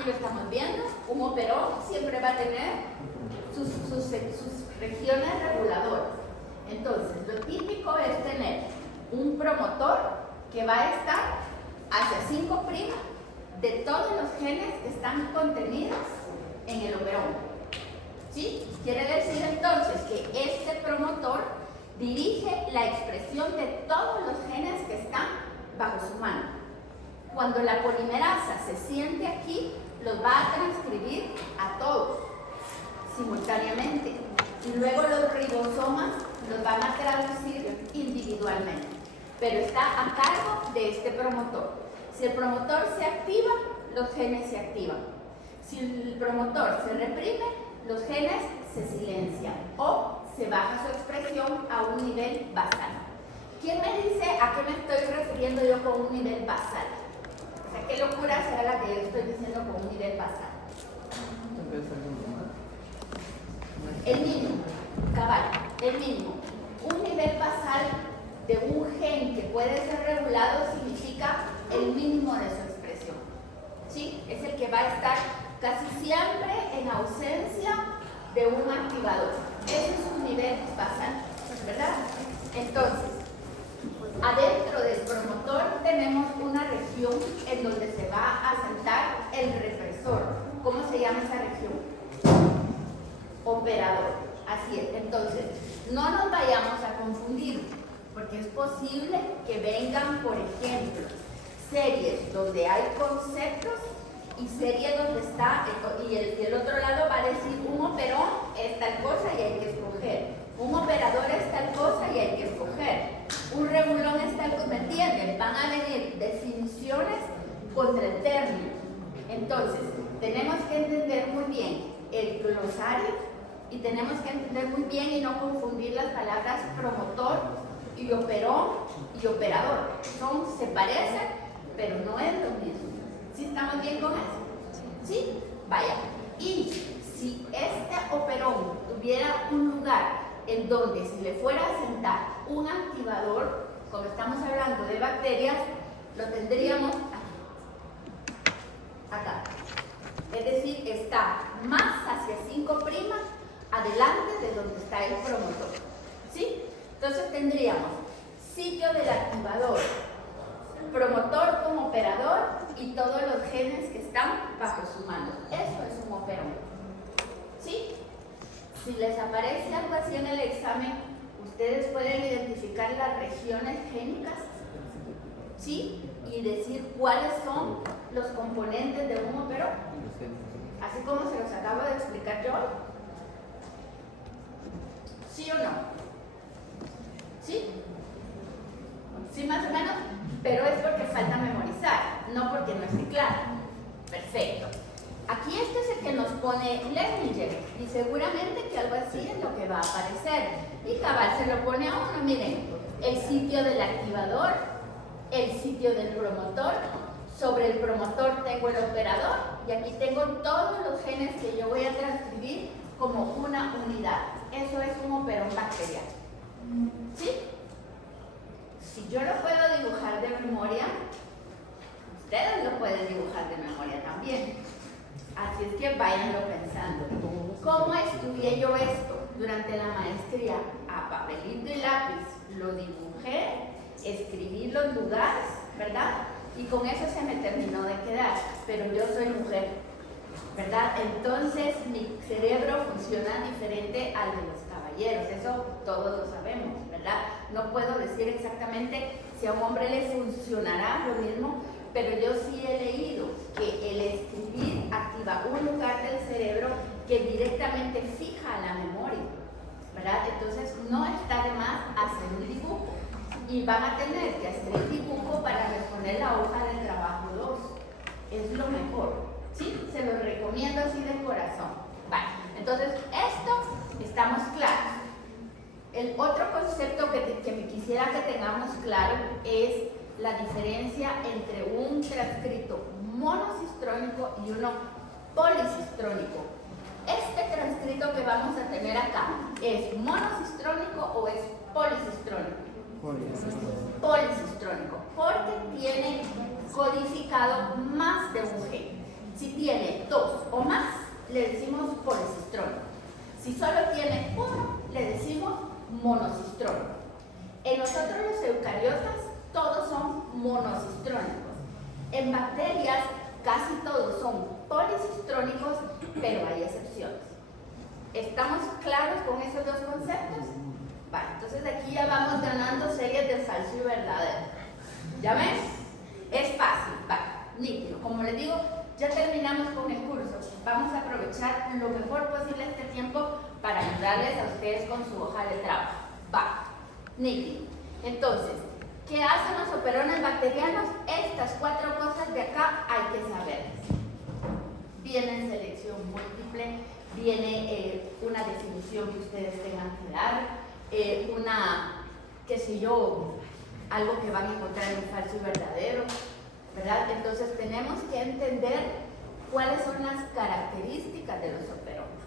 aquí lo estamos viendo, un operón siempre va a tener sus regiones reguladoras. Entonces, lo típico es tener un promotor que va a estar hacia 5' de todos los genes que están contenidos en el operón. ¿Sí? Quiere decir entonces que este promotor dirige la expresión de todos los genes que están bajo su mano. Cuando la polimerasa se siente aquí, los va a transcribir a todos simultáneamente. Y luego los ribosomas los van a traducir individualmente. Pero está a cargo de este promotor. Si el promotor se activa, los genes se activan. Si el promotor se reprime, los genes se silencian o se baja su expresión a un nivel basal. ¿Quién me dice a qué me estoy refiriendo yo con un nivel basal? O sea, ¿qué locura será la que yo estoy diciendo con un nivel basal? El mínimo, cabal, el mínimo. Un nivel basal de un gen que puede ser regulado significa el mínimo de su expresión. ¿Sí? Es el que va a estar casi siempre en ausencia de un activador. Ese es un nivel basal, ¿verdad? Entonces, adentro del promotor tenemos una región en donde se va a sentar el represor. ¿Cómo se llama esa región? Operador. Así es. Entonces, no nos vayamos a confundir, porque es posible que vengan, por ejemplo, series donde hay conceptos y series donde está, y el otro lado va a decir un operón es tal cosa y hay que escoger, un operador es tal cosa y hay que escoger, un regulón es tal cosa, ¿me entienden? Van a venir definiciones contra el término. Entonces, tenemos que entender muy bien el glosario y tenemos que entender muy bien y no confundir las palabras promotor y operón y operador. Se parecen, pero no es lo mismo. ¿Sí estamos bien con eso? ¿Sí? Vaya. Y si este operón tuviera un lugar en donde si le fuera a sentar un activador, como estamos hablando de bacterias, lo tendríamos aquí. Acá. Es decir, está más hacia 5' adelante de donde está el promotor. ¿Sí? Entonces tendríamos sitio del activador, promotor como operador y todos los genes que están bajo su mano. Eso es un operón. ¿Sí? Si les aparece algo así en el examen, ustedes pueden identificar las regiones génicas, ¿sí? Y decir cuáles son los componentes de un operón. Así como se los acabo de explicar yo. ¿Sí o no? ¿Sí? Sí, más o menos, pero es porque falta memorizar, no porque no esté claro. Perfecto. Aquí este es el que nos pone Lerninger y seguramente que algo así es lo que va a aparecer. Y cabal se lo pone a uno, miren, el sitio del activador, el sitio del promotor, sobre el promotor tengo el operador y aquí tengo todos los genes que yo voy a transcribir como una unidad. Eso es un operón bacteriano. ¿Sí? Si yo lo puedo dibujar de memoria, ustedes lo pueden dibujar de memoria también. Así es que váyanlo pensando. ¿Cómo estudié yo esto durante la maestría? A papelito y lápiz. Lo dibujé, escribí los lugares, ¿verdad? Y con eso se me terminó de quedar. Pero yo soy mujer, ¿verdad? Entonces mi cerebro funciona diferente al de los caballeros. Eso todos lo sabemos, ¿verdad? No puedo decir exactamente si a un hombre le funcionará lo mismo, pero yo sí he leído que el escribir activa un lugar del cerebro que directamente fija la memoria, ¿verdad? Entonces no está de más hacer un dibujo y van a tener que hacer el dibujo para responder la hoja del trabajo 2. Es lo mejor, ¿sí? Se lo recomiendo así de corazón. Vale, entonces esto estamos claros. El otro concepto que me quisiera que tengamos claro es la diferencia entre un transcrito monocistrónico y uno policistrónico. Este transcrito que vamos a tener acá, ¿es monocistrónico o es policistrónico? Policistrónico, porque tiene codificado más de un gen. Si tiene 2 o más, le decimos policistrónico. Si solo tiene 1, le decimos monocistrónico. En nosotros los eucariotas, todos son monocistrónicos. En bacterias, casi todos son policistrónicos, pero hay excepciones. ¿Estamos claros con esos dos conceptos? Vale, entonces aquí ya vamos ganando series de falso y verdadero. ¿Ya ven? Es fácil, vale, nítido. Como les digo, ya terminamos con el curso. Vamos a aprovechar lo mejor posible este tiempo para ayudarles a ustedes con su hoja de trabajo. Va, nítido. Entonces, ¿qué hacen los operones bacterianos? Estas 4 cosas de acá hay que saberlas. Viene en selección múltiple, viene una definición que ustedes tengan que dar, qué sé yo, algo que van a encontrar en falso y verdadero, ¿verdad? Entonces tenemos que entender cuáles son las características de los operones.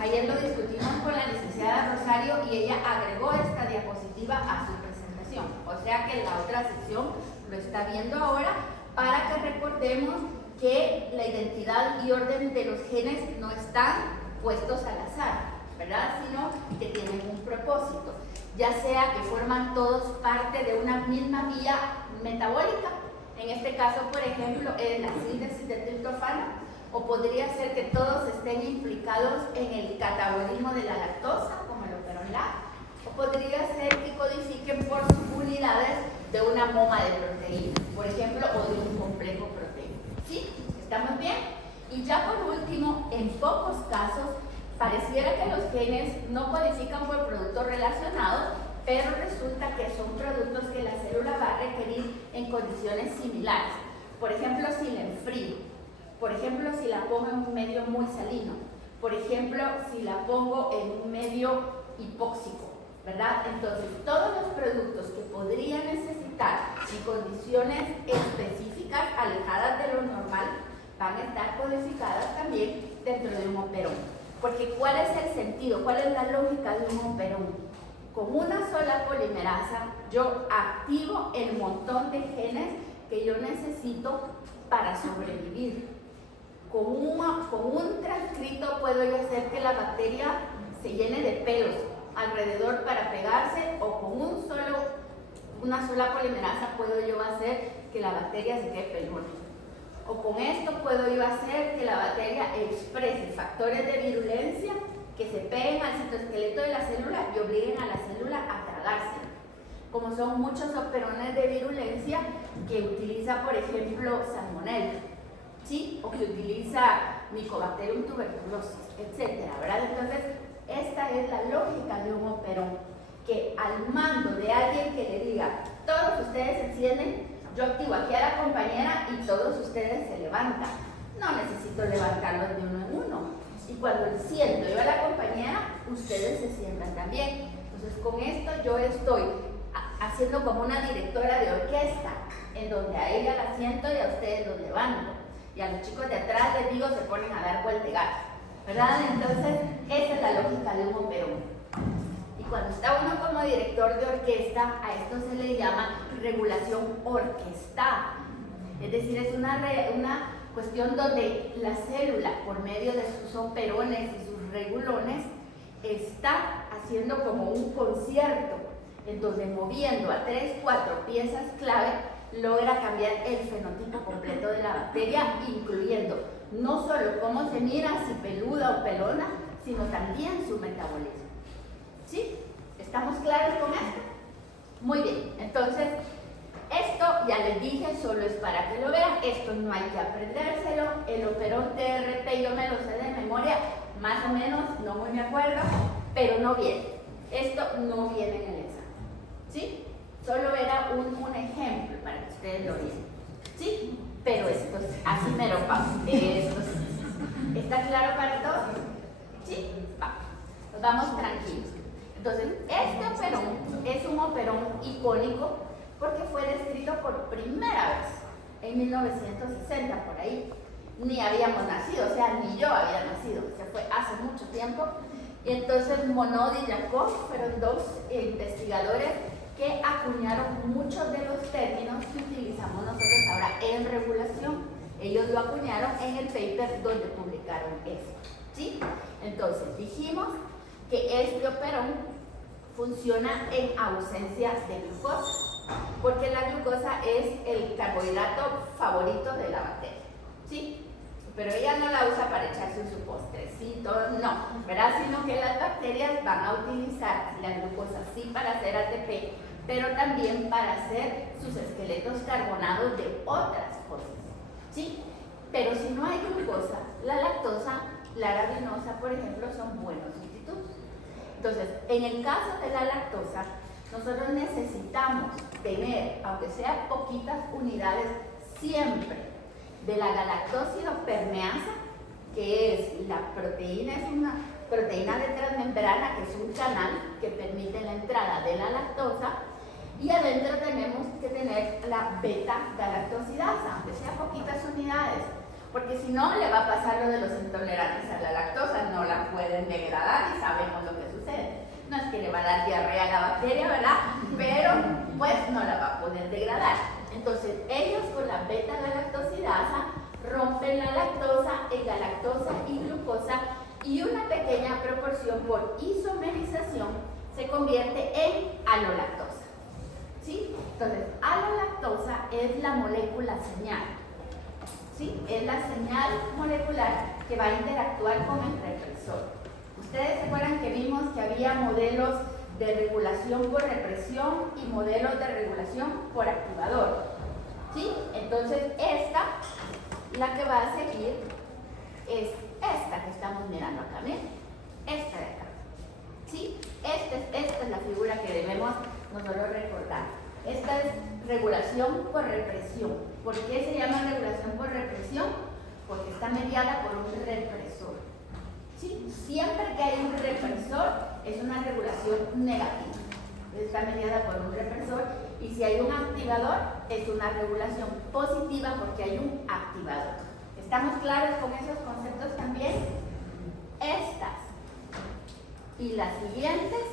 Ayer lo discutimos con la licenciada Rosario y ella agregó esta diapositiva a su presentación. O sea que la otra sección lo está viendo ahora para que recordemos que la identidad y orden de los genes no están puestos al azar, ¿verdad? Sino que tienen un propósito, ya sea que forman todos parte de una misma vía metabólica. En este caso, por ejemplo, es la síntesis de triptofano, o podría ser que todos estén implicados en el catabolismo de la lactosa, como el operón LAC, o podría ser que codifiquen por subunidades de una moma de proteína, por ejemplo, o de un complejo proteíno. ¿Sí? ¿Estamos bien? Y ya por último, en pocos casos, pareciera que los genes no codifican por productos relacionados, pero resulta que son productos que la célula va a requerir en condiciones similares. Por ejemplo, si la enfrío, por ejemplo, si la pongo en un medio muy salino, por ejemplo, si la pongo en un medio hipóxico, ¿verdad? Entonces, todos los productos que podría necesitar en condiciones específicas, alejadas de lo normal, van a estar codificadas también dentro de un operón. Porque ¿cuál es el sentido? ¿Cuál es la lógica de un operón? Con una sola polimerasa, yo activo el montón de genes que yo necesito para sobrevivir. Con un transcrito puedo yo hacer que la bacteria se llene de pelos alrededor para pegarse, o con una sola polimerasa puedo yo hacer que la bacteria se quede peluda. O con esto puedo yo hacer que la bacteria exprese factores de virulencia que se peguen al citoesqueleto de la célula y obliguen a la célula a tragarse. Como son muchos operones de virulencia que utiliza, por ejemplo, Salmonella, ¿sí? O que utiliza Mycobacterium tuberculosis, etcétera, ¿verdad? Entonces, esta es la lógica de un operón, que al mando de alguien que le diga, todos ustedes se encienden, yo activo aquí a la compañera y todos ustedes se levantan. No necesito levantarlos de uno en uno. Y cuando siento yo a la compañera, ustedes se sientan también. Entonces, con esto yo estoy haciendo como una directora de orquesta, en donde a ella la siento y a ustedes los levanto. Y a los chicos de atrás les digo, se ponen a dar vueltegatas, ¿verdad? Entonces, esa es la lógica de un operón. Y cuando está uno como director de orquesta, a esto se le llama regulación orquestada. Es decir, es una cuestión donde la célula, por medio de sus operones y sus regulones, está haciendo como un concierto, en donde moviendo a 3, 4 piezas clave, logra cambiar el fenotipo completo de la bacteria, incluyendo no solo cómo se mira, si peluda o pelona, sino también su metabolismo. ¿Sí? ¿Estamos claros con esto? Muy bien, entonces, esto ya les dije, solo es para que lo vean, esto no hay que aprendérselo, el operón TRT yo me lo sé de memoria, más o menos, no muy me acuerdo, pero no viene, esto no viene en el examen, ¿sí? Solo era un ejemplo para que ustedes lo vean, ¿sí? Pero esto es así mero, ¿está claro para todos? ¿Sí? Nos vamos tranquilos. Entonces, este operón es un operón icónico porque fue descrito por primera vez en 1960, por ahí. Ni habíamos nacido, o sea, ni yo había nacido, o sea, fue hace mucho tiempo. Y entonces Monod y Jacob fueron 2 investigadores que acuñaron muchos de los términos que utilizamos nosotros ahora en regulación. Ellos lo acuñaron en el paper donde publicaron esto, ¿sí? Entonces, dijimos que este operón funciona en ausencia de glucosa, porque la glucosa es el carbohidrato favorito de la bacteria, ¿sí? Pero ella no la usa para echarse su postrecito, no, ¿verdad? Sino que las bacterias van a utilizar la glucosa sí para hacer ATP, pero también para hacer sus esqueletos carbonados de otras cosas, ¿sí? Pero si no hay glucosa, la lactosa, la arabinosa, por ejemplo, son buenos sustitutos. Entonces, en el caso de la lactosa, nosotros necesitamos tener, aunque sea poquitas unidades, siempre de la galactósido permeasa, que es la proteína, es una proteína de transmembrana, que es un canal que permite la entrada de la lactosa, y adentro tenemos que tener la beta-galactosidasa, aunque sea poquitas unidades, porque si no le va a pasar lo de los intolerantes a la lactosa, no la pueden degradar y sabemos lo que sucede. No es que le va a dar diarrea a la bacteria, ¿verdad? Pero pues no la va a poder degradar. Entonces ellos con la beta-galactosidasa rompen la lactosa en galactosa y glucosa, y una pequeña proporción por isomerización se convierte en alolactosa, ¿sí? Entonces, alolactosa es la molécula señal, ¿sí? Es la señal molecular que va a interactuar con el represor. Ustedes se acuerdan que vimos que había modelos de regulación por represión y modelos de regulación por activador, ¿sí? Entonces esta, la que va a seguir, es esta que estamos mirando acá, ¿ven? Esta de acá, ¿sí? Esta es la figura que debemos nosotros recordar. Esta es regulación por represión. ¿Por qué se llama regulación por represión? Porque está mediada por un represor, ¿sí? Siempre que hay un represor es una regulación negativa. Está mediada por un represor, y si hay un activador es una regulación positiva porque hay un activador. ¿Estamos claros con esos conceptos también? Estas y las siguientes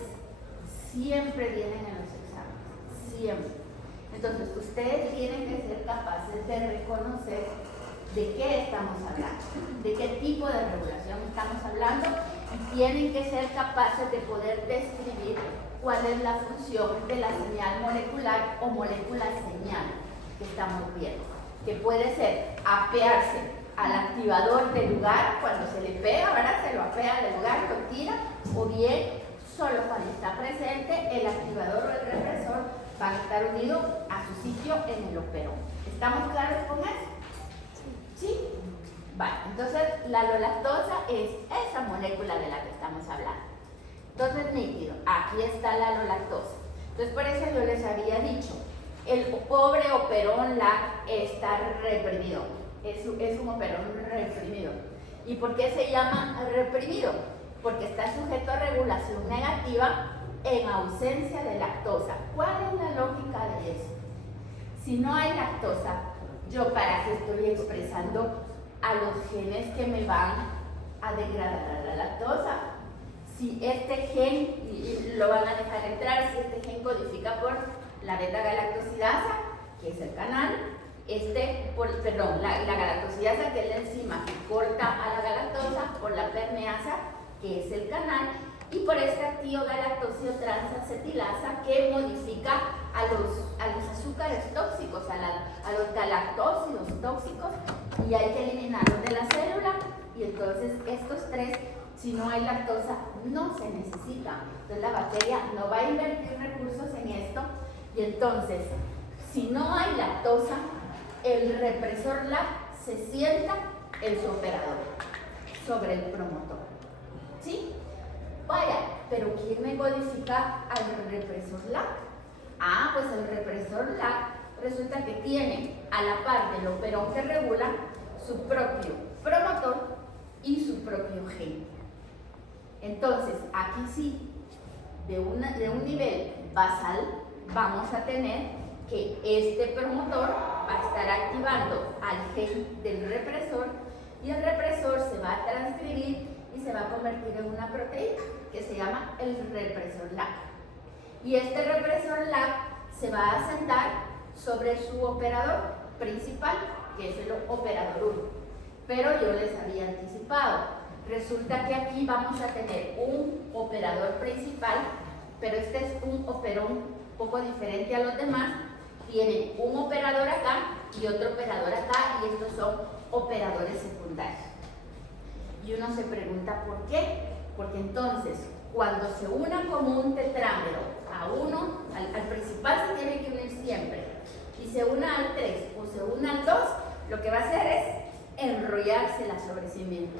siempre vienen en los exámenes, siempre. Entonces ustedes tienen que ser capaces de reconocer de qué estamos hablando, de qué tipo de regulación estamos hablando, y tienen que ser capaces de poder describir cuál es la función de la señal molecular o molécula señal que estamos viendo, que puede ser apearse al activador del lugar, cuando se le pega, ¿verdad? Se lo apea del lugar, lo tira, o bien solo cuando está presente el activador o el represor van a estar unidos a su sitio en el operón. ¿Estamos claros con eso? ¿Sí? Vale, entonces la alolactosa es esa molécula de la que estamos hablando. Entonces, nítido, aquí está la alolactosa. Entonces, por eso yo les había dicho, el pobre operón LAC está reprimido. Es un operón reprimido. ¿Y por qué se llama reprimido? Porque está sujeto a regulación negativa en ausencia de lactosa. ¿Cuál es la lógica de eso? Si no hay lactosa, ¿yo para qué estoy expresando a los genes que me van a degradar a la lactosa? Si este gen, y lo van a dejar entrar, si este gen codifica por la beta-galactosidasa, que es el canal, la galactosidasa, que es la enzima que corta a la galactosa, por la permeasa, que es el canal, y por esta tiogalactósido transacetilasa, que modifica a los azúcares tóxicos, a los galactósidos tóxicos, y hay que eliminarlos de la célula. Y entonces estos tres, si no hay lactosa, no se necesita. Entonces la bacteria no va a invertir recursos en esto, y entonces, si no hay lactosa, el represor LAC se sienta en su operador, sobre el promotor, ¿sí? Vaya, pero ¿quién me codifica al represor LAC? Ah, pues el represor LAC resulta que tiene, a la par del operón que regula, su propio promotor y su propio gen. Entonces, aquí sí, de un nivel basal, vamos a tener que este promotor va a estar activando al gen del represor, y el represor se va a transcribir y se va a convertir en una proteína que se llama el represor LAC. Y este represor LAC se va a sentar sobre su operador principal, que es el operador 1. Pero yo les había anticipado. Resulta que aquí vamos a tener un operador principal, pero este es un operón un poco diferente a los demás. Tiene un operador acá y otro operador acá, y estos son operadores secundarios. Y uno se pregunta ¿por qué? Porque entonces, cuando se una como un tetrámero a uno, al principal se tiene que unir siempre, y se una al 3 o se una al 2, lo que va a hacer es enrollársela sobre sí mismo.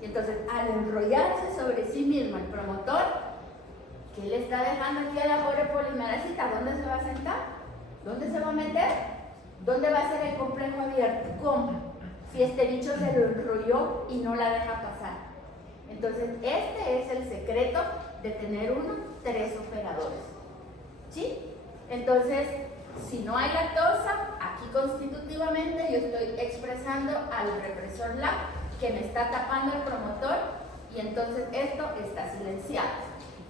Y entonces, al enrollarse sobre sí mismo el promotor, ¿qué le está dejando aquí a la pobre polimerasita? ¿Dónde se va a sentar? ¿Dónde se va a meter? ¿Dónde va a ser el complejo abierto? ¿Cómo? Si este bicho se lo enrolló y no la deja pasar. Entonces, este es el secreto de tener 3 operadores. ¿Sí? Entonces, si no hay lactosa, aquí constitutivamente yo estoy expresando al represor LAC que me está tapando el promotor, y entonces esto está silenciado.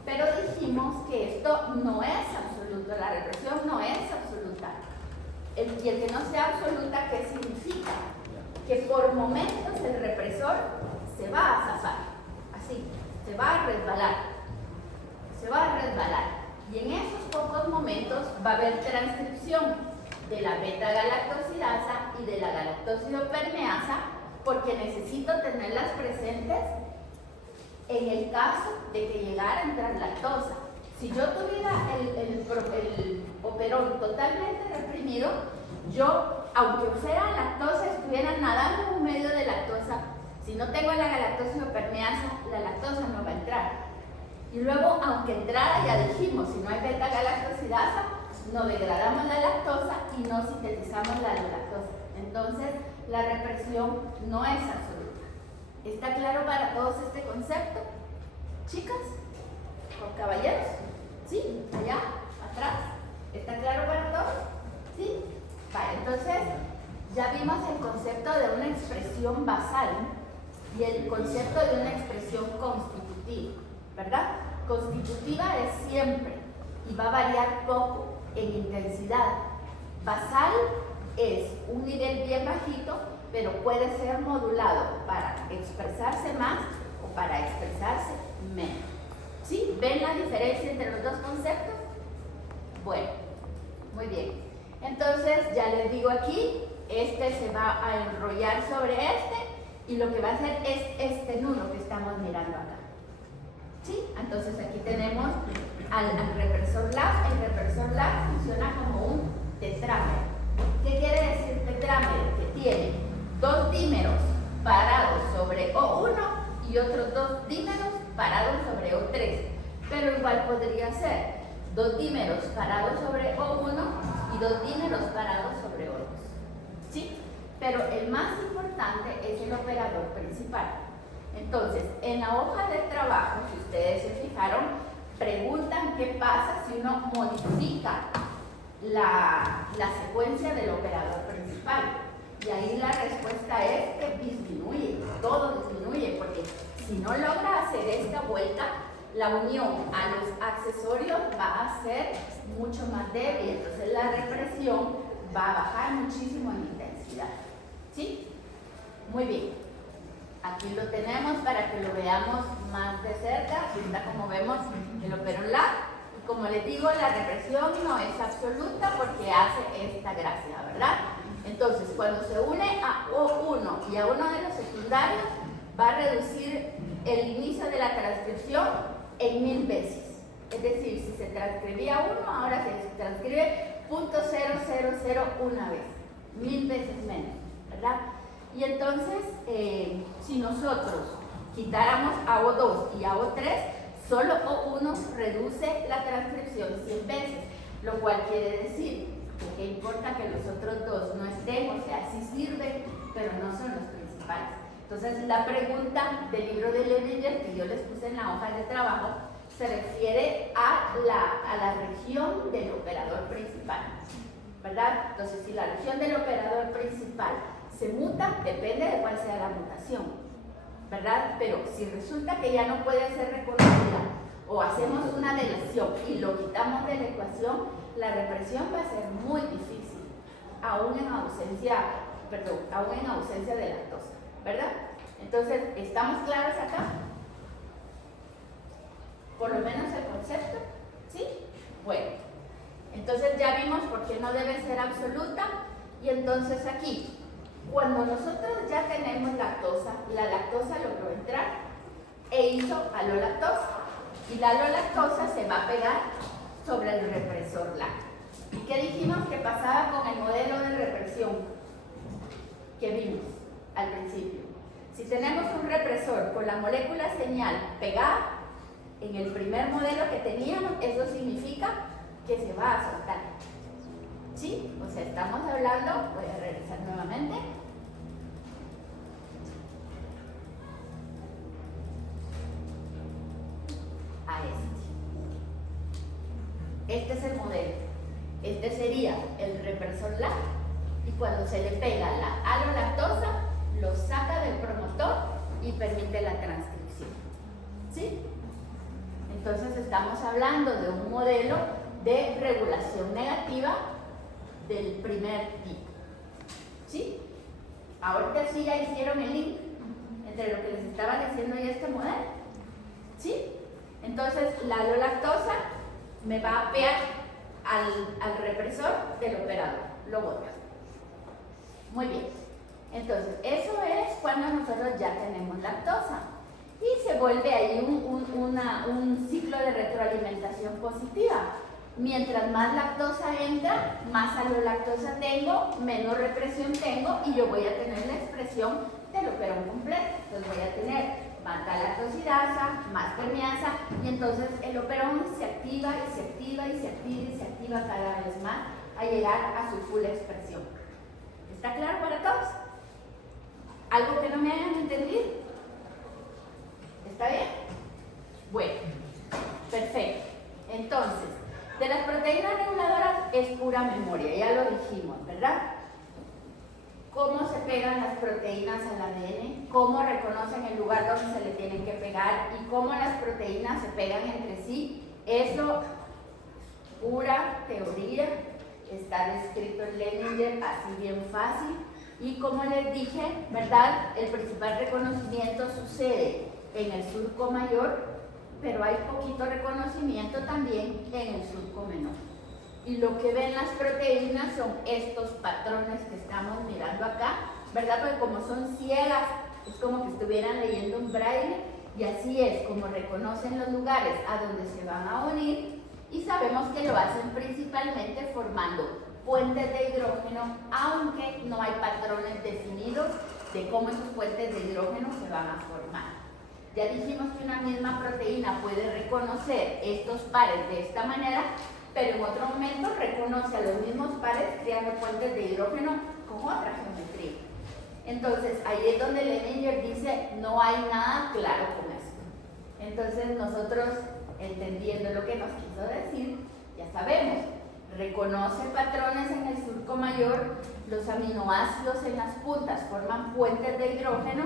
Pero dijimos que esto no es absoluto, la represión no es absoluta. Y el que no sea absoluta, ¿qué significa? Que por momentos el represor se va a zafar, así, se va a resbalar, y en esos pocos momentos va a haber transcripción de la beta-galactosidasa y de la galactosidopermeasa, porque necesito tenerlas presentes en el caso de que llegara a entrar lactosa. Si yo tuviera el operón totalmente reprimido, yo, aunque fuera lactosa, estuviera nadando en un medio de lactosa. Si no tengo la galactosidopermeasa, la lactosa no va a entrar. Y luego, aunque entrara, ya dijimos, si no hay beta-galactosidasa, no degradamos la lactosa y no sintetizamos la lactosa. Entonces, la represión no es absoluta. ¿Está claro para todos este concepto? ¿Chicas? ¿O caballeros? ¿Sí? ¿Allá? ¿Atrás? ¿Está claro para todos? ¿Sí? Vale, entonces ya vimos el concepto de una expresión basal y el concepto de una expresión constitutiva, ¿verdad? Constitutiva es siempre y va a variar poco en intensidad. Basal es un nivel bien bajito, pero puede ser modulado para expresarse más o para expresarse menos. ¿Sí? ¿Ven la diferencia entre los dos conceptos? Bueno, muy bien. Entonces, ya les digo aquí, este se va a enrollar sobre este, y lo que va a hacer es este nudo que estamos mirando acá. ¿Sí? Entonces, aquí tenemos al represor LAC. El represor LAC funciona como un tetrámero. ¿Qué quiere decir tetrámero? Que tiene 2 dímeros parados sobre O1 y otros 2 dímeros parados sobre O3. Pero igual podría ser 2 dímeros parados sobre O1 y 2 dímeros parados sobre O2. ¿Sí? Pero el más importante es el operador principal. Entonces, en la hoja de trabajo, si ustedes se fijaron, preguntan qué pasa si uno modifica la secuencia del operador principal. Y ahí la respuesta es que disminuye, todo disminuye, porque si no logra hacer esta vuelta, la unión a los accesorios va a ser mucho más débil, entonces la represión va a bajar muchísimo en intensidad. ¿Sí? Muy bien. Aquí lo tenemos para que lo veamos más de cerca. Aquí está como vemos el operón LAC. Y como les digo, la represión no es absoluta porque hace esta gracia, ¿verdad? Entonces, cuando se une a O1 y a uno de los secundarios, va a reducir el inicio de la transcripción en 1000 veces. Es decir, si se transcribía 1, ahora se transcribe .000 una vez, 1000 veces menos, ¿verdad? Y entonces, si nosotros quitáramos a O2 y a O3, solo O1 reduce la transcripción 100 veces, lo cual quiere decir que importa que los otros 2 no estén, o sea, sí sirven, pero no son los principales. Entonces, la pregunta del libro de Leninger que yo les puse en la hoja de trabajo se refiere a la región del operador principal, ¿verdad? Entonces, si la región del operador principal se muta, depende de cuál sea la mutación, ¿verdad? Pero si resulta que ya no puede ser reconocida o hacemos una deleción y lo quitamos de la ecuación, la represión va a ser muy difícil, aún en ausencia perdón, aún en ausencia de lactosa, ¿verdad? Entonces, ¿estamos claros acá? Por lo menos el concepto, ¿sí? Bueno, entonces ya vimos por qué no debe ser absoluta. Y entonces aquí, cuando nosotros ya tenemos lactosa, la lactosa logró entrar e hizo alolactosa. Y la alolactosa se va a pegar sobre el represor lácteo. ¿Y qué dijimos que pasaba con el modelo de represión que vimos al principio? Si tenemos un represor con la molécula señal pegada, en el primer modelo que teníamos, eso significa que se va a soltar. ¿Sí? O sea, estamos hablando, voy a regresar nuevamente. A este es el modelo. Este sería el represor lácteo. Y cuando se le pega la alolactosa, lo saca del promotor y permite la transcripción. ¿Sí? Entonces estamos hablando de un modelo de regulación negativa del primer tipo. ¿Sí? Ahorita sí ya hicieron el link entre lo que les estaba diciendo y este modelo. ¿Sí? Entonces la alolactosa me va a pegar al represor del operador, lo bota. Muy bien. Entonces, eso es cuando nosotros ya tenemos lactosa. Y se vuelve ahí un ciclo de retroalimentación positiva. Mientras más lactosa entra, más alolactosa tengo, menos represión tengo y yo voy a tener la expresión del operón completo. Entonces voy a tener más galactosidasa, más permeasa y entonces el operón se activa y se activa y se activa y se activa cada vez más a llegar a su full expresión. ¿Está claro para todos? ¿Algo que no me hayan entendido? ¿Está bien? Bueno, perfecto. Entonces, de las proteínas reguladoras es pura memoria, ya lo dijimos, ¿verdad? Cómo se pegan las proteínas al ADN, cómo reconocen el lugar donde se le tienen que pegar y cómo las proteínas se pegan entre sí. Eso, pura teoría, está descrito en Leninger así bien fácil. Y como les dije, ¿verdad? El principal reconocimiento sucede en el surco mayor, pero hay poquito reconocimiento también en el surco menor. Y lo que ven las proteínas son estos patrones que estamos mirando acá, ¿verdad? Porque como son ciegas, es como que estuvieran leyendo un braille, y así es como reconocen los lugares a donde se van a unir, y sabemos que lo hacen principalmente formando puentes de hidrógeno, aunque no hay patrones definidos de cómo esos puentes de hidrógeno se van a formar. Ya dijimos que una misma proteína puede reconocer estos pares de esta manera, pero en otro momento reconoce a los mismos pares creando puentes de hidrógeno con otra geometría. Entonces, ahí es donde Leninger dice, no hay nada claro con esto. Entonces, nosotros, entendiendo lo que nos quiso decir, ya sabemos, reconoce patrones en el surco mayor, los aminoácidos en las puntas forman puentes de hidrógeno,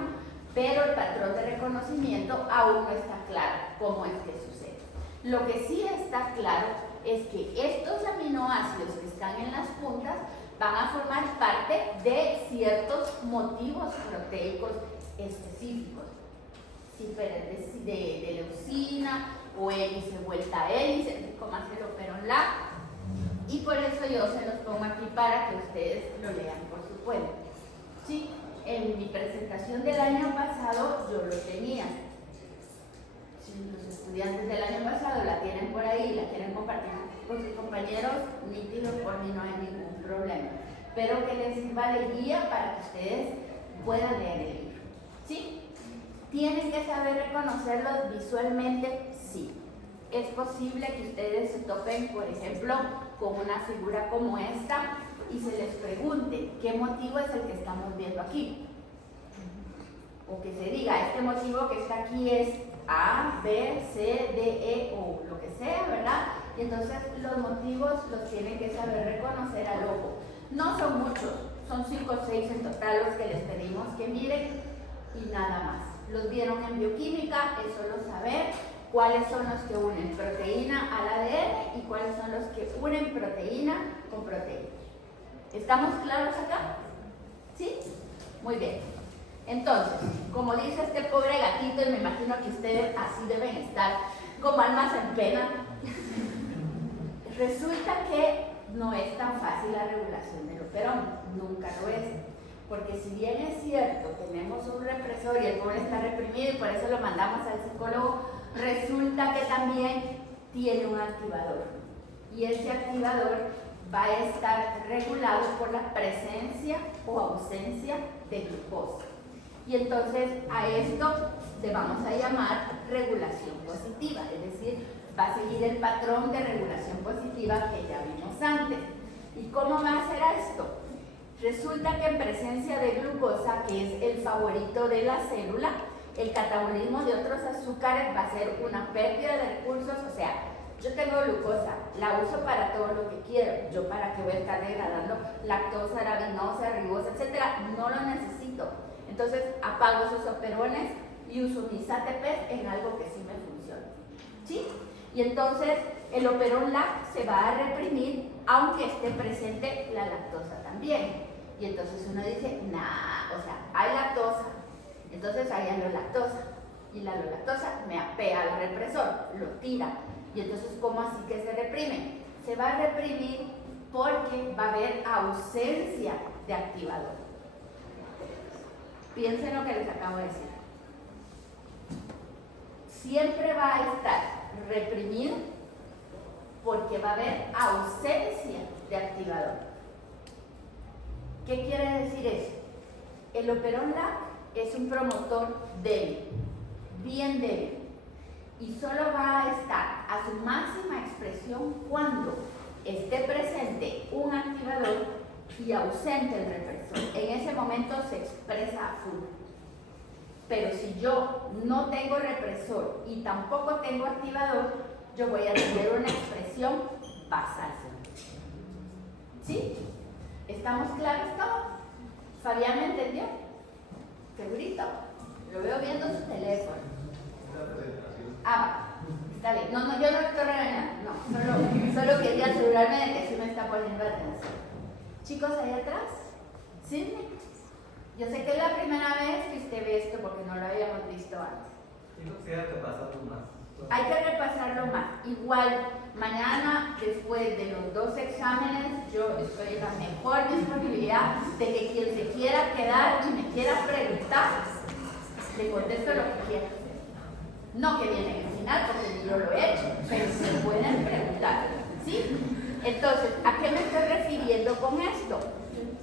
pero el patrón de reconocimiento aún no está claro cómo es que sucede. Lo que sí está claro es que estos aminoácidos que están en las puntas van a formar parte de ciertos motivos proteicos específicos. Si de leucina o hélice vuelta a hélice, como hace el operón lácteo. Y por eso yo se los pongo aquí para que ustedes lo lean por su cuenta. ¿Sí? En mi presentación del año pasado yo lo tenía. Si los estudiantes del año pasado la tienen por ahí, la quieren compartir con sus compañeros, nítido, por mí no hay ningún problema. Pero que les sirva de guía para que ustedes puedan leer el libro. ¿Sí? ¿Tienen que saber reconocerlos visualmente? Sí. Es posible que ustedes se topen, por ejemplo, con una figura como esta y se les pregunte qué motivo es el que estamos viendo aquí. O que se diga, este motivo que está aquí es A, B, C, D, E o lo que sea, ¿verdad? Y entonces los motivos los tienen que saber reconocer al ojo. No son muchos, son 5 o 6 en total los que les pedimos que miren y nada más. Los vieron en bioquímica, es solo saber cuáles son los que unen proteína al ADN y cuáles son los que unen proteína con proteína. ¿Estamos claros acá? ¿Sí? Muy bien. Entonces, como dice este pobre gatito, y me imagino que ustedes así deben estar, como almas en pena, resulta que no es tan fácil la regulación del operón, nunca lo es. Porque si bien es cierto, tenemos un represor y el pobre está reprimido y por eso lo mandamos al psicólogo, resulta que también tiene un activador. Y ese activador va a estar regulado por la presencia o ausencia de glucosa. Y entonces a esto le vamos a llamar regulación positiva, es decir, va a seguir el patrón de regulación positiva que ya vimos antes. ¿Y cómo va a ser esto? Resulta que en presencia de glucosa, que es el favorito de la célula, el catabolismo de otros azúcares va a ser una pérdida de recursos. O sea, yo tengo glucosa, la uso para todo lo que quiero. Yo para qué voy a estar degradando lactosa, arabinosa, ribosa, etcétera, no lo necesito. Entonces apago esos operones y uso mis ATPs en algo que sí me funciona. ¿Sí? Y entonces el operón LAC se va a reprimir aunque esté presente la lactosa también. Y entonces uno dice, nah, o sea, hay lactosa, entonces hay alolactosa. Y la alolactosa me apea al represor, lo tira. Y entonces, ¿cómo así que se reprime? Se va a reprimir porque va a haber ausencia de activador. Piensen lo que les acabo de decir. Siempre va a estar reprimido porque va a haber ausencia de activador. ¿Qué quiere decir eso? El operón LAC es un promotor débil, bien débil, y solo va a estar a su máxima expresión cuando esté presente un activador y ausente el represor. En ese momento se expresa a full. Pero si yo no tengo represor y tampoco tengo activador, yo voy a tener una expresión basal. ¿Sí? ¿Estamos claros todos? ¿Fabián me entendió? ¿Segurito? Lo veo viendo su teléfono. Ah, está bien. No, yo no le estoy regañando. No, solo quería asegurarme de que sí me está poniendo atención. Chicos, ahí atrás. Sidney. Yo sé que es la primera vez que usted ve esto porque no lo habíamos visto antes. Quisiera repasarlo más. Hay que repasarlo más. Igual, mañana, después de los 2 exámenes, yo estoy en la mejor disponibilidad de que quien se quiera quedar y me quiera preguntar, le contesto lo que quiera. No que viene en el final, porque yo lo he hecho, pero se pueden preguntar. ¿Sí? Entonces, ¿a qué me estoy refiriendo con esto?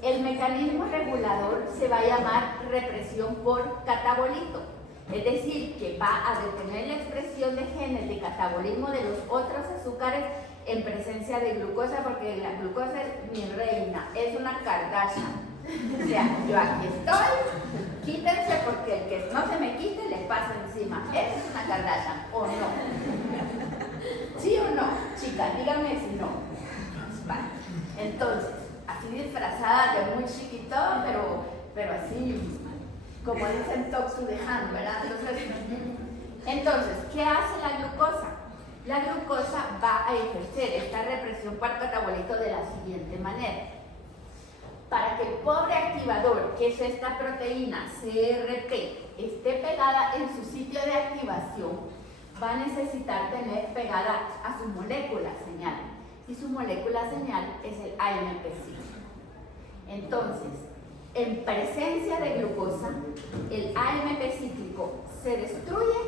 El mecanismo regulador se va a llamar represión por catabolito. Es decir, que va a detener la expresión de genes de catabolismo de los otros azúcares en presencia de glucosa, porque la glucosa es mi reina, es una Kardashian. O sea, yo aquí estoy, quítense porque el que no se me quite le pasa encima. Esa es una Kardashian, ¿o no? ¿Sí o no? Chicas, díganme si no. Vale. Entonces, así disfrazada de muy chiquito, pero así, como dicen talk to the hand, ¿verdad? Entonces, ¿qué hace la glucosa? La glucosa va a ejercer esta represión por catabolito de la siguiente manera. Para que el pobre activador, que es esta proteína CRP, esté pegada en su sitio de activación, va a necesitar tener pegada a su molécula señal. Y su molécula señal es el AMP5. Entonces, en presencia de glucosa, el AMP cíclico se destruye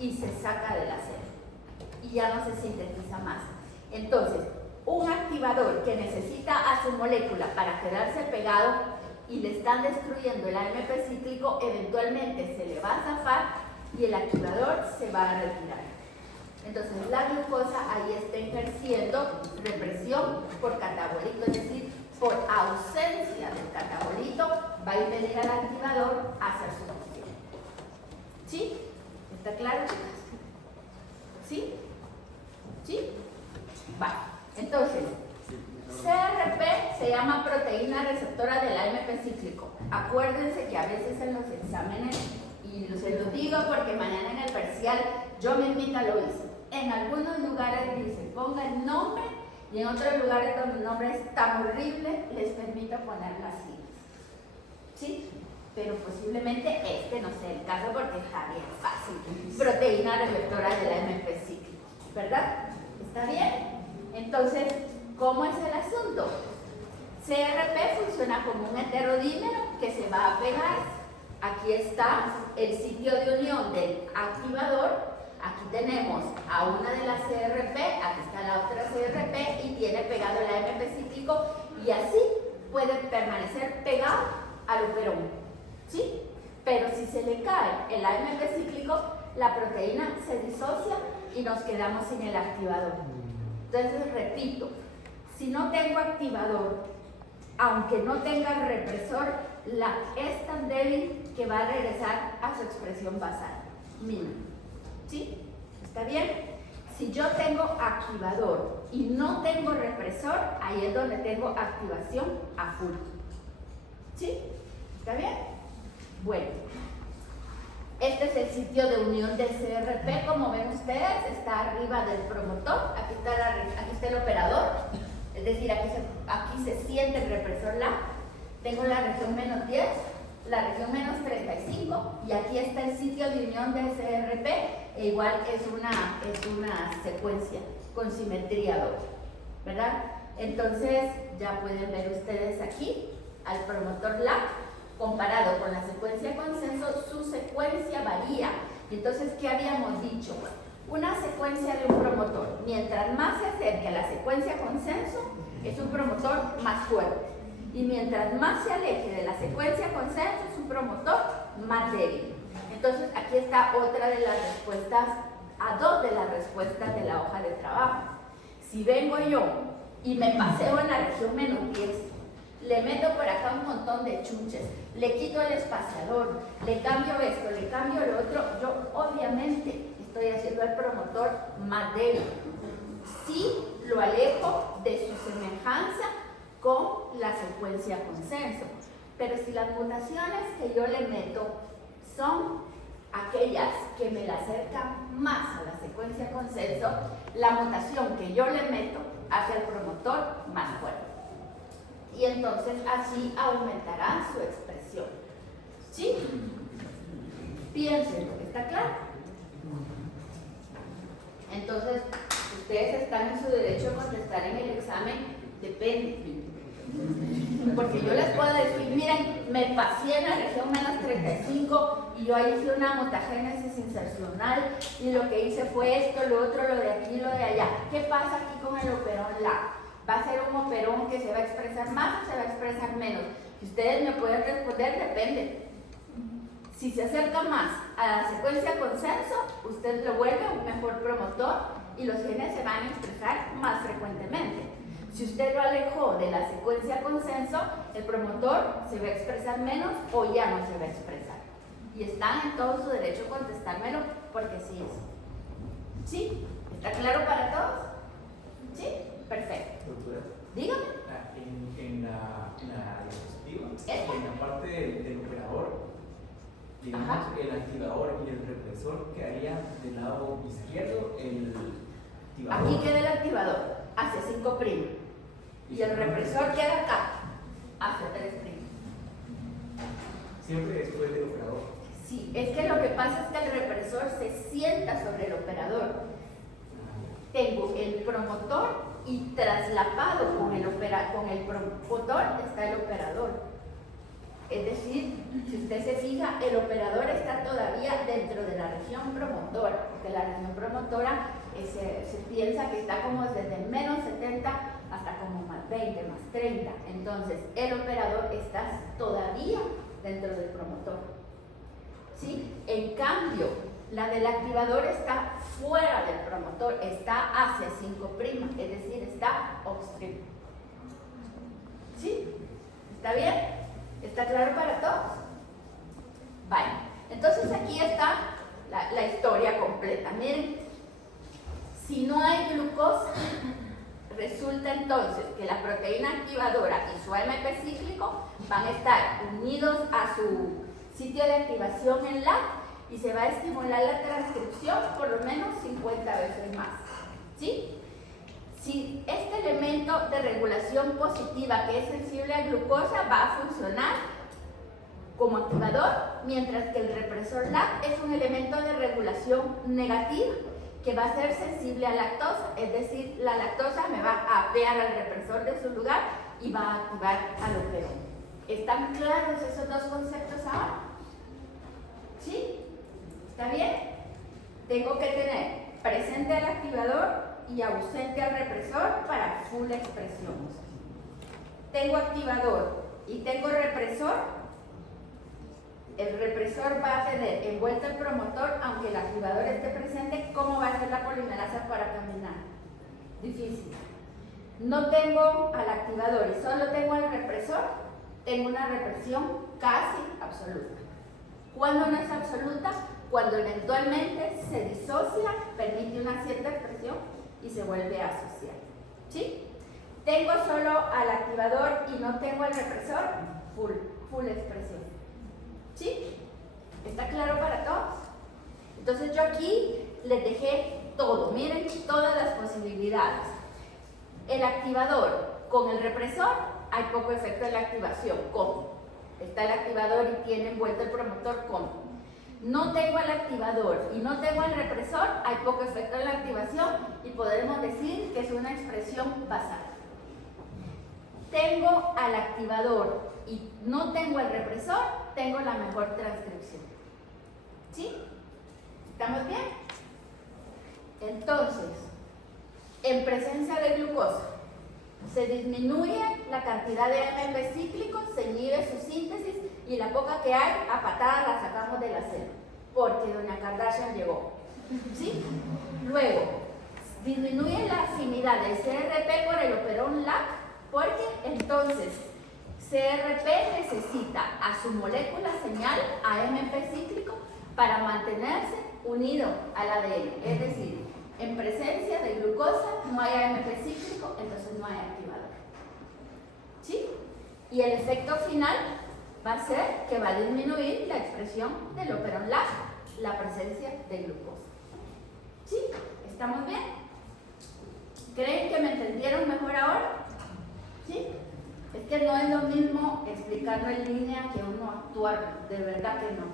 y se saca de la célula y ya no se sintetiza más. Entonces, un activador que necesita a su molécula para quedarse pegado y le están destruyendo el AMP cíclico, eventualmente se le va a zafar y el activador se va a retirar. Entonces, la glucosa ahí está ejerciendo represión por catabolito, es decir, por ausencia del catabolito, va a impedir al activador hacer su función. ¿Sí? ¿Está claro, chicas? ¿Sí? ¿Sí? Vale. Entonces, CRP se llama proteína receptora del AMP cíclico. Acuérdense que a veces en los exámenes, y se los digo porque mañana en el parcial yo mismita lo hice, en algunos lugares dice ponga el nombre y en otros lugares donde el nombre es tan horrible les permito poner las siglas. ¿sí? Pero posiblemente este no sea el caso porque está bien fácil. Proteína receptora del AMP cíclico, ¿verdad? ¿Está bien? Entonces, ¿cómo es el asunto? CRP funciona como un heterodímero que se va a pegar. Aquí está el sitio de unión del activador. Aquí tenemos a una de las CRP, aquí está la otra CRP y tiene pegado el AMP cíclico y así puede permanecer pegado al operón, ¿sí? Pero si se le cae el AMP cíclico, la proteína se disocia y nos quedamos sin el activador. Entonces, repito, si no tengo activador, aunque no tenga represor, es tan débil que va a regresar a su expresión basal, mínima. ¿Sí? ¿Está bien? Si yo tengo activador y no tengo represor, ahí es donde tengo activación a full. ¿Sí? ¿Está bien? Bueno, este es el sitio de unión del CRP, como ven ustedes, está arriba del promotor, aquí está el operador, es decir, aquí se siente el represor LAC, tengo la región menos 10, la región menos 35 y aquí está el sitio de unión del CRP, e igual es una secuencia con simetría doble, ¿verdad? Entonces ya pueden ver ustedes aquí al promotor LAC comparado con la secuencia consenso, su secuencia varía. Entonces, ¿qué habíamos dicho? Una secuencia de un promotor, mientras más se acerque a la secuencia consenso, es un promotor más fuerte. Y mientras más se aleje de la secuencia consenso, es un promotor más débil. Entonces, aquí está otra de las respuestas, a dos de las respuestas de la hoja de trabajo. Si vengo yo y me paseo en la región menos 10, le meto por acá un montón de chunches, le quito el espaciador, le cambio esto, le cambio lo otro, yo obviamente estoy haciendo el promotor más débil. Si lo alejo de su semejanza con la secuencia consenso. Pero si las mutaciones que yo le meto son aquellas que me la acercan más a la secuencia consenso, la mutación que yo le meto hace el promotor más fuerte. Y entonces así aumentará su expresión. ¿Sí? Piensen, ¿está claro? Entonces, ustedes están en su derecho a contestar en el examen, depende. Porque yo les puedo decir, miren, me pasé en la región menos 35 y yo ahí hice una mutagénesis insercional y lo que hice fue esto, lo otro, lo de aquí, lo de allá. ¿Qué pasa aquí con el operón LAC? ¿Va a ser un operón que se va a expresar más o se va a expresar menos? Si ustedes me pueden responder, depende. Si se acerca más a la secuencia consenso, usted lo vuelve un mejor promotor y los genes se van a expresar más frecuentemente. Si usted lo alejó de la secuencia consenso, el promotor se va a expresar menos o ya no se va a expresar. Y están en todo su derecho a contestármelo porque sí es. ¿Sí? ¿Está claro para todos? ¿Sí? Perfecto. Doctora, Dígame. en la diapositiva, en la parte del operador, digamos, Ajá. el activador y el represor quedaría del lado izquierdo, el activador. Aquí queda el activador, hacia 5'. Y el represor queda acá, hacia 3'. Siempre después del operador. Sí, es que lo que pasa es que el represor se sienta sobre el operador. Tengo el promotor y traslapado con el promotor está el operador. Es decir, si usted se fija, el operador está todavía dentro de la región promotora, porque la región promotora se piensa que está como desde menos 70 hasta como más 20, más 30. Entonces, el operador está todavía dentro del promotor. ¿Sí? En cambio, la del activador está fuera del promotor, está hacia 5', es decir, está upstream. ¿Sí? ¿Está bien? ¿Está claro para todos? Vale, entonces aquí está la historia completa. Miren, si no hay glucosa, resulta entonces que la proteína activadora y su AMP cíclico van a estar unidos a su sitio de activación en LAC y se va a estimular la transcripción por lo menos 50 veces más. ¿Sí? Si este elemento de regulación positiva que es sensible a glucosa va a funcionar como activador, mientras que el represor LAC es un elemento de regulación negativa que va a ser sensible a lactosa, es decir, la lactosa me va a apear al represor de su lugar y va a activar al operón. ¿Están claros esos dos conceptos ahora? ¿Sí? ¿Está bien? Tengo que tener presente al activador y ausente al represor para full expresión. Tengo activador y tengo represor. El represor va a tener envuelto el promotor, aunque el activador esté presente. ¿Cómo va a ser la polimerasa para caminar? Difícil. No tengo al activador y solo tengo al represor, tengo una represión casi absoluta. ¿Cuándo no es absoluta? Cuando eventualmente se disocia, permite una cierta expresión y se vuelve a asociar. ¿Sí? Tengo solo al activador y no tengo al represor, full expresión. ¿Sí? ¿Está claro para todos? Entonces yo aquí les dejé todo, miren todas las posibilidades. El activador con el represor, hay poco efecto en la activación. ¿Cómo? Está el activador y tiene envuelto el promotor. ¿Cómo? No tengo al activador y no tengo al represor, hay poco efecto en la activación y podemos decir que es una expresión basal. Tengo al activador y no tengo al represor, tengo la mejor transcripción. ¿Sí? ¿Estamos bien? Entonces, en presencia de glucosa, se disminuye la cantidad de AMP cíclicos, se inhibe su síntesis y la poca que hay, a patadas la sacamos de la cena, porque doña Kardashian llegó. ¿Sí? Luego, disminuye la afinidad del CRP por el operón LAC, porque entonces CRP necesita a su molécula señal AMP cíclico para mantenerse unido al ADN. Es decir, en presencia de glucosa no hay AMP cíclico, entonces no hay activador. ¿Sí? Y el efecto final va a ser que va a disminuir la expresión del operón LAC, la presencia de glucosa. ¿Sí? ¿Estamos bien? ¿Creen que me entendieron mejor ahora? ¿Sí? Es que no es lo mismo explicarlo en línea que uno actuar, de verdad que no.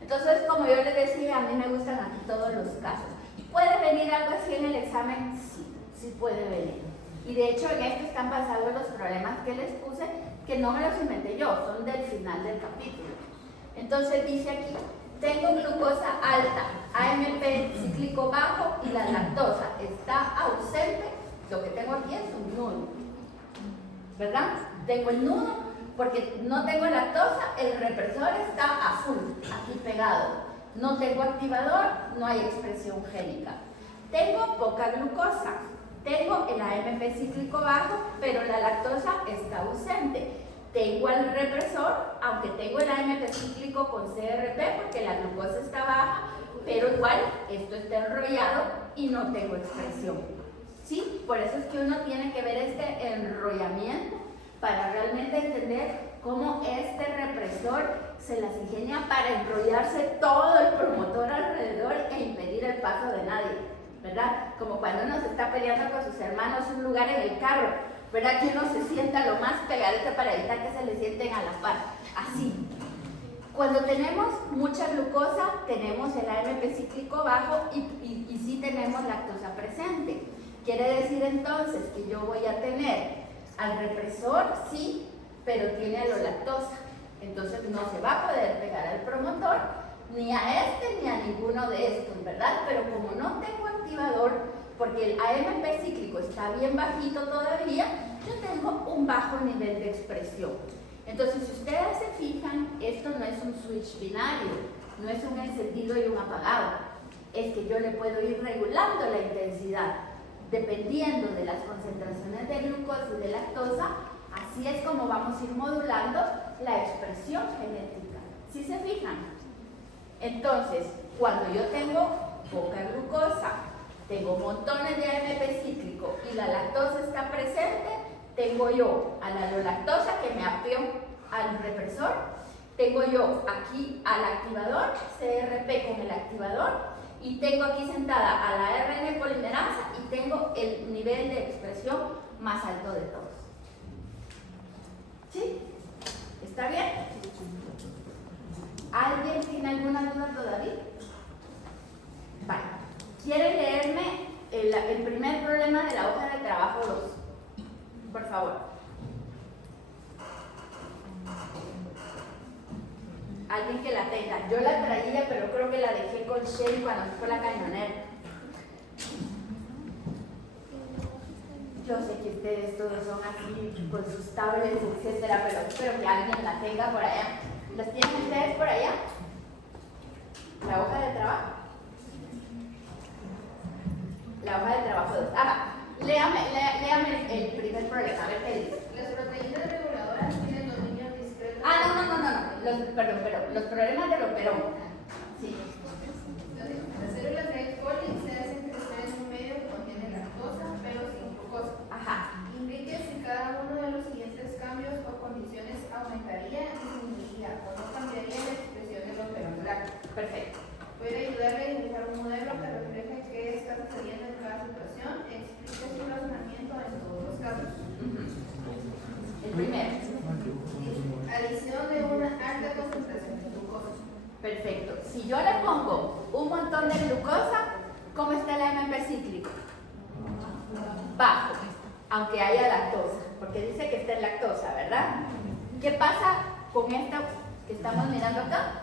Entonces, como yo les decía, a mí me gustan aquí todos los casos. ¿Puede venir algo así en el examen? Sí, sí puede venir. Y de hecho en esto están basados los problemas que les puse, que no me los inventé yo, son del final del capítulo. Entonces dice aquí, tengo glucosa alta, AMP cíclico bajo y la lactosa está ausente. Lo que tengo aquí es un nudo, ¿verdad? Tengo el nudo porque no tengo lactosa, el represor está a full, aquí pegado. No tengo activador, no hay expresión génica. Tengo poca glucosa, tengo el AMP cíclico bajo, pero la lactosa está ausente. Tengo el represor, aunque tengo el AMP cíclico con CRP porque la glucosa está baja, pero igual esto está enrollado y no tengo expresión. ¿Sí? Por eso es que uno tiene que ver este enrollamiento para realmente entender cómo este represor se las ingenia para enrollarse todo el promotor alrededor e impedir el paso de nadie, ¿verdad? Como cuando uno se está peleando con sus hermanos un lugar en el carro, ¿verdad? Que uno se sienta lo más pegadito para evitar que se le sienten a la par, así. Cuando tenemos mucha glucosa, tenemos el AMP cíclico bajo y sí tenemos lactosa presente. Quiere decir entonces que yo voy a tener al represor, sí, pero tiene alolactosa. Entonces no se va a poder pegar al promotor, ni a este ni a ninguno de estos, ¿verdad? Pero como no tengo activador, porque el AMP cíclico está bien bajito todavía, yo tengo un bajo nivel de expresión. Entonces, si ustedes se fijan, esto no es un switch binario, no es un encendido y un apagado. Es que yo le puedo ir regulando la intensidad, dependiendo de las concentraciones de glucosa y de lactosa. Así es como vamos a ir modulando la expresión genética. ¿Sí se fijan? Entonces, cuando yo tengo poca glucosa, tengo montones de AMP cíclico y la lactosa está presente, tengo yo a la alolactosa que me apeó al represor, tengo yo aquí al activador, CRP con el activador, y tengo aquí sentada a la RN polimerasa y tengo el nivel de expresión más alto de todos. ¿Sí? ¿Está bien? ¿Alguien tiene alguna duda todavía? Vale. ¿Quiere leerme el primer problema de la hoja de trabajo 2? Por favor. Alguien que la tenga. Yo la traía, pero creo que la dejé con Shelly cuando fue la cañonera. Yo sé que ustedes todos son así, con sus tablets, etcétera, pero espero que alguien la tenga por allá. ¿Las tienen ustedes por allá? ¿La hoja de trabajo? La hoja de trabajo 2. Léame el primer problema, a ver qué dice. Las proteínas reguladoras tienen dominio discreto. Perdón. Los problemas del operón. Sí. Las células de E. coli se hacen crecer en un medio que contiene lactosa, pero sin glucosa. Ajá. Indique si cada uno de los siguientes cambios o condiciones aumentaría, disminuiría o no cambiaría la expresión del operón láctico. Perfecto. Puede ayudarle a dibujar un modelo que refleje qué está sucediendo en cada situación e explique su razonamiento en todos los casos. El primero. Adición de una alta concentración de glucosa. Perfecto. Si yo le pongo un montón de glucosa, ¿cómo está el AMP cíclico? Bajo, aunque haya lactosa, porque dice que está en lactosa, ¿verdad? ¿Qué pasa con esta que estamos mirando acá?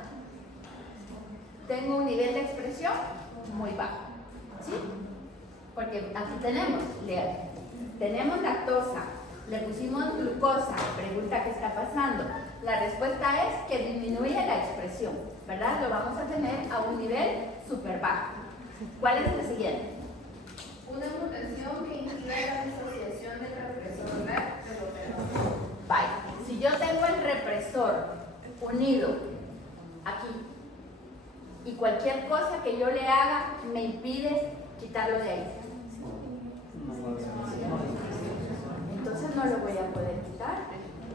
Tengo un nivel de expresión muy bajo, ¿sí? Porque aquí tenemos lactosa, le pusimos glucosa, pregunta qué está pasando. La respuesta es que disminuye la expresión, ¿verdad? Lo vamos a tener a un nivel súper bajo. ¿Cuál es el siguiente? Una mutación que impida la disociación del represor LAC del operón. Vale. Si yo tengo el represor unido aquí y cualquier cosa que yo le haga me impide quitarlo de ahí, entonces no lo voy a poder quitar.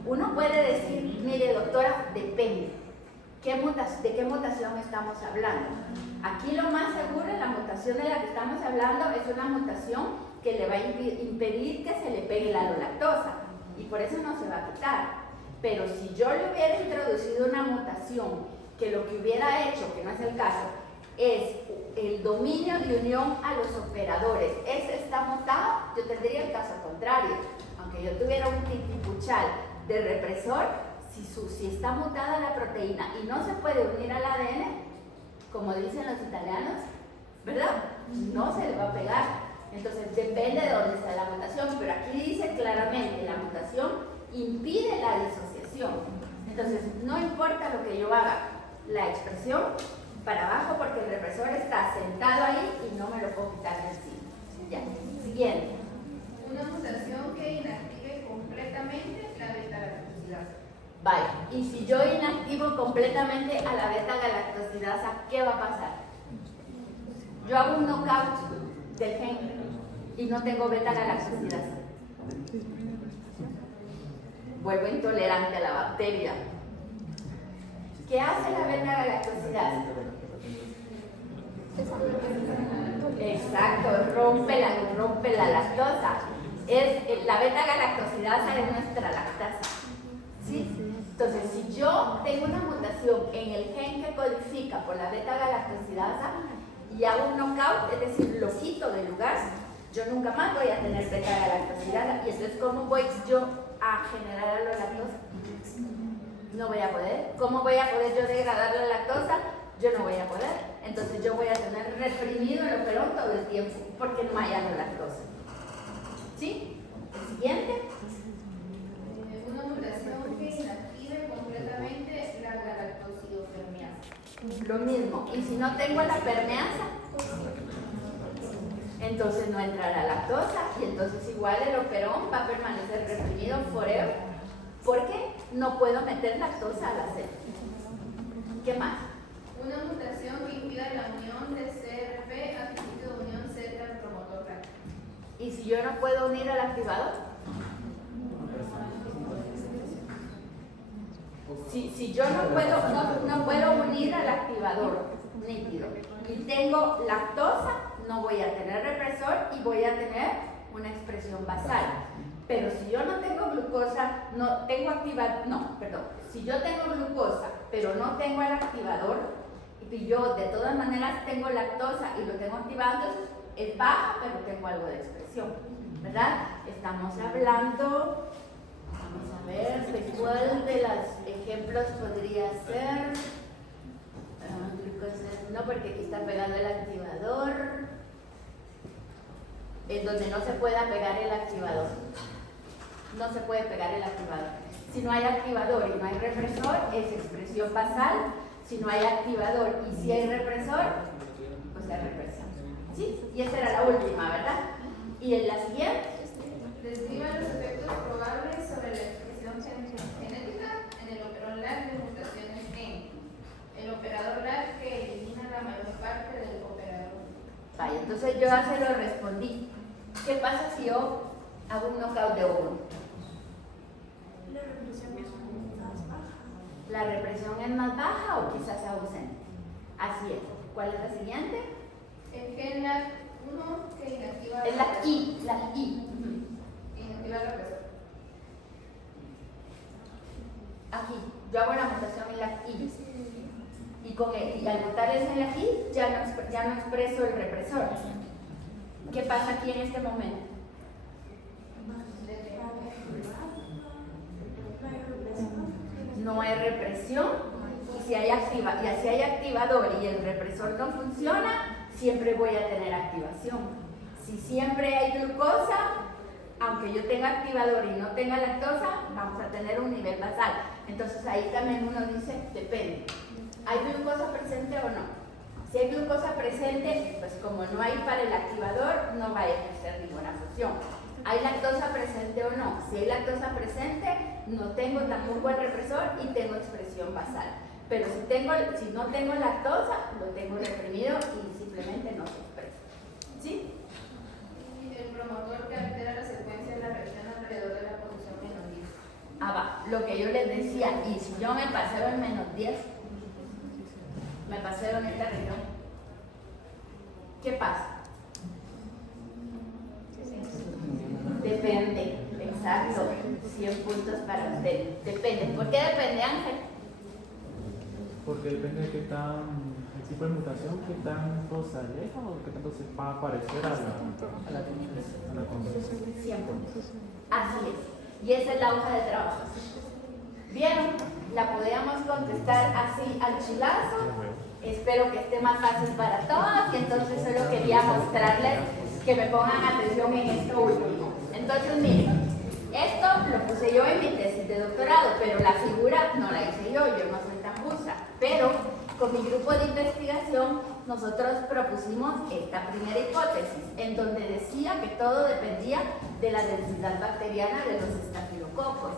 Uno puede decir, mire doctora, depende. ¿De qué mutación estamos hablando? Aquí lo más seguro, la mutación de la que estamos hablando es una mutación que le va a impedir que se le pegue la lactosa y por eso no se va a quitar. Pero si yo le hubiera introducido una mutación que lo que hubiera hecho, que no es el caso, es el dominio de unión a los operadores, ese está mutado, yo tendría el caso contrario. Aunque yo tuviera un titipuchal de represor, si está mutada la proteína y no se puede unir al ADN, como dicen los italianos, ¿verdad? No se le va a pegar. Entonces depende de dónde está la mutación, pero aquí dice claramente, la mutación impide la disociación. Entonces no importa lo que yo haga, la expresión para abajo porque el represor está sentado ahí y no me lo puedo quitar de encima. Ya, siguiente. Una mutación que inactive completamente la beta-galactosidasa. Vale, y si yo inactivo completamente a la beta-galactosidasa, ¿qué va a pasar? Yo hago un knockout del gen y no tengo beta-galactosidasa. Vuelvo intolerante a la bacteria. ¿Qué hace la beta-galactosidasa? Exacto, rompe la lactosa. La beta-galactosidasa es nuestra lactasa. ¿Sí? Entonces, si yo tengo una mutación en el gen que codifica por la beta-galactosidasa y hago un knockout, es decir, lo quito del lugar, yo nunca más voy a tener beta-galactosidasa. Y entonces, ¿cómo voy yo a generar la lactosa? No voy a poder. ¿Cómo voy a poder yo degradar la lactosa? Yo no voy a poder. Entonces yo voy a tener reprimido el operón todo el tiempo porque no hay lactosa. ¿Sí? El siguiente. Una mutación que inactive completamente la galactosidopermeasa. Lo mismo. Y si no tengo la permeasa, entonces no entra la lactosa y entonces igual el operón va a permanecer reprimido forever porque no puedo meter lactosa a la célula. ¿Qué más? Una mutación que impida la unión de CRP al sitio de unión Z al promotor lácteo. ¿Y si yo no puedo unir al activador? Si yo no puedo unir al activador nítido y tengo lactosa, no voy a tener represor y voy a tener una expresión basal. Pero si yo no tengo glucosa, si yo tengo glucosa, pero no tengo el activador, y yo de todas maneras tengo lactosa y lo tengo activado, entonces es baja, pero tengo algo de expresión, ¿verdad? Estamos hablando, vamos a ver, ¿de cuál de los ejemplos podría ser? No, porque aquí está pegado el activador, en donde no se pueda pegar el activador. No se puede pegar el activador. Si no hay activador y no hay represor, es expresión basal. Si no hay activador y si hay represor, pues hay represión. ¿Sí? Y esa era la última, ¿verdad? Y en la siguiente. Describa los efectos probables sobre la expresión genética en el operador LAC de mutaciones en el operador LAC que elimina la mayor parte del operador. Vaya, entonces yo ya se lo respondí. ¿Qué pasa si yo hago un knockout de óvulo? La represión es más baja. ¿La represión es más baja o quizás ausente? Así es. ¿Cuál es la siguiente? El gen LAC1 que inactiva Es la I. inactiva la represor. Aquí, yo hago la mutación en la I. Y al mutar eso en la I, ya no expreso el represor. ¿Qué pasa aquí en este momento? No hay represión, y si hay activador y el represor no funciona, siempre voy a tener activación. Si siempre hay glucosa, aunque yo tenga activador y no tenga lactosa, vamos a tener un nivel basal. Entonces ahí también uno dice, depende. ¿Hay glucosa presente o no? Si hay glucosa presente, pues como no hay para el activador, no va a ejercer ninguna función. ¿Hay lactosa presente o no? Si hay lactosa presente, no tengo tampoco el represor y tengo expresión basal. Pero si no tengo lactosa, lo tengo reprimido y simplemente no se expresa. ¿Sí? Y el promotor que altera la secuencia de la reacción alrededor de la posición -10. Va, lo que yo les decía, y si yo me paseo en -10, me paseo en esta región, ¿qué pasa? Depende, exacto, 100 puntos para usted. Depende. ¿Por qué depende, Ángel? Porque depende de qué tan, el tipo de mutación, qué tanto se aleja o qué tanto se va a parecer a la condición. 100 puntos. Así es. Y esa es la hoja de trabajo. ¿Vieron? La podíamos contestar así al chulazo. Espero que esté más fácil para todos y entonces solo quería mostrarles que me pongan atención en esto último. Entonces, miren, esto lo puse yo en mi tesis de doctorado, pero la figura no la hice yo no soy tan busa. Pero con mi grupo de investigación nosotros propusimos esta primera hipótesis, en donde decía que todo dependía de la densidad bacteriana de los estafilococos.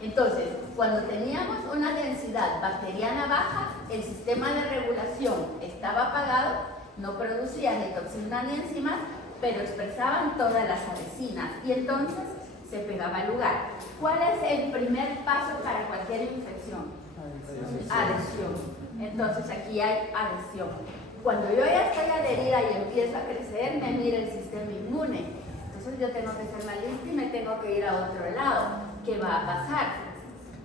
Entonces, cuando teníamos una densidad bacteriana baja, el sistema de regulación estaba apagado, no producía ni toxina ni enzimas, pero expresaban todas las adhesinas y entonces se pegaba al lugar. ¿Cuál es el primer paso para cualquier infección? Adhesión. Entonces aquí hay adhesión. Cuando yo ya estoy adherida y empiezo a crecer, me mira el sistema inmune. Entonces yo tengo que ser la lista y me tengo que ir a otro lado. ¿Qué va a pasar?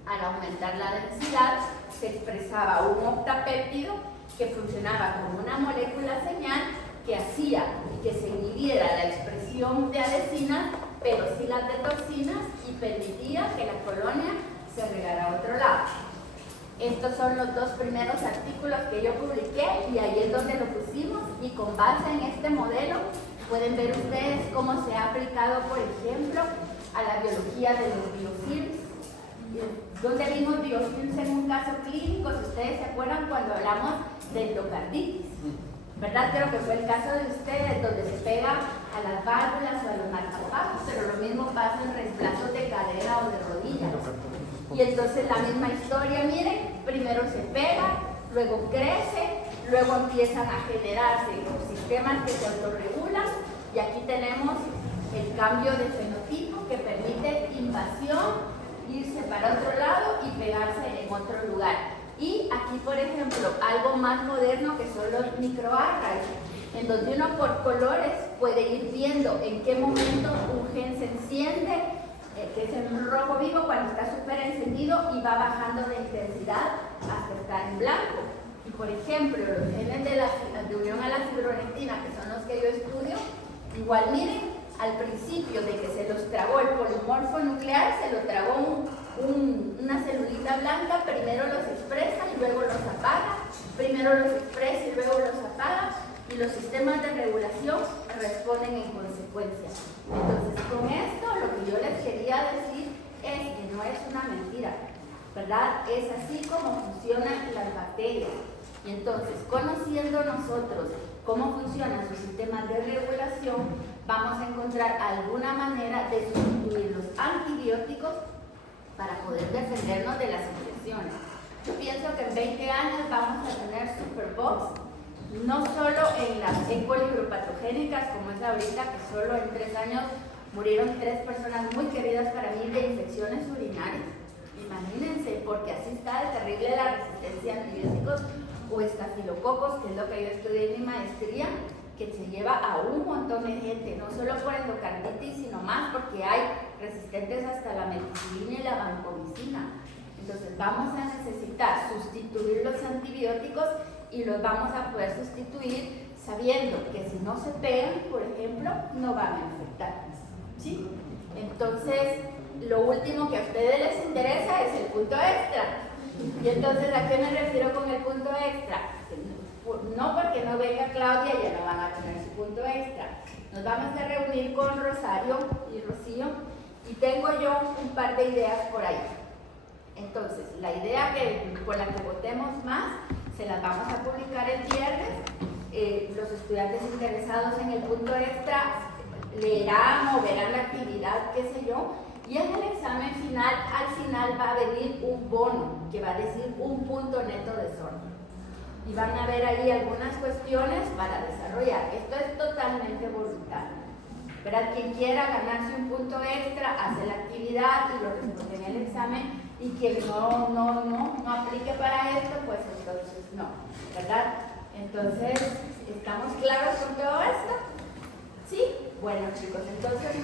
Al aumentar la densidad, se expresaba un octapéptido que funcionaba como una molécula señal que hacía que se inhibiera la expresión de adhesinas, pero sí las de toxinas, y permitía que la colonia se regara a otro lado. Estos son los dos primeros artículos que yo publiqué y ahí es donde lo pusimos, y con base en este modelo pueden ver ustedes cómo se ha aplicado, por ejemplo, a la biología de los biofilms, donde vimos biofilms en un caso clínico, si ustedes se acuerdan cuando hablamos de endocarditis, ¿verdad? Creo que fue el caso de ustedes, donde se pega a las válvulas o a los marcapasos, pero lo mismo pasa en reemplazos de cadera o de rodillas. Y entonces la misma historia, miren, primero se pega, luego crece, luego empiezan a generarse los sistemas que se autorregulan, y aquí tenemos el cambio de fenotipo que permite invasión, irse para otro lado y pegarse en otro lugar. Y aquí, por ejemplo, algo más moderno que son los microarrays, en donde uno por colores puede ir viendo en qué momento un gen se enciende, que es en rojo vivo cuando está súper encendido y va bajando de intensidad hasta estar en blanco. Y por ejemplo, los genes de unión a la fibronectina, que son los que yo estudio, igual miren, al principio de que se los tragó el polimorfo nuclear, se lo tragó una celulita blanca, primero los expresa y luego los apaga, primero los expresa y luego los apaga, y los sistemas de regulación responden en consecuencia. Entonces, con esto lo que yo les quería decir es que no es una mentira, ¿verdad? Es así como funcionan las bacterias. Y entonces, conociendo nosotros cómo funcionan sus sistemas de regulación, vamos a encontrar alguna manera de sustituir los antibióticos para poder defendernos de las infecciones. Yo pienso que en 20 años vamos a tener Superbugs, no solo en las E. coli patogénicas como es ahorita, que solo en 3 años murieron 3 personas muy queridas para mí de infecciones urinarias. Imagínense, porque así está de terrible la resistencia a antibióticos o estafilococos, que es lo que yo estudié en mi maestría, que se lleva a un montón de gente, no solo por endocarditis, sino más porque hay resistentes hasta la meticilina y la vancomicina. Entonces vamos a necesitar sustituir los antibióticos y los vamos a poder sustituir sabiendo que si no se pegan, por ejemplo, no van a infectar. ¿Sí? Entonces, lo último que a ustedes les interesa es el punto extra. Y entonces, ¿a qué me refiero con el punto extra? No porque no venga Claudia, ya no van a tener su punto extra. Nos vamos a reunir con Rosario y Rocío y tengo yo un par de ideas por ahí. Entonces, la idea por la que votemos más, se las vamos a publicar el viernes. Los estudiantes interesados en el punto extra leerán o verán la actividad, qué sé yo, y en el examen final, al final va a venir un bono que va a decir un punto neto de desorden. Y van a ver ahí algunas cuestiones para desarrollar. Esto es totalmente voluntario. ¿Verdad? Quien quiera ganarse un punto extra, hace la actividad y lo responde en el examen. Y quien no aplique para esto, pues entonces no. ¿Verdad? Entonces, ¿estamos claros con todo esto? ¿Sí? Bueno, chicos, entonces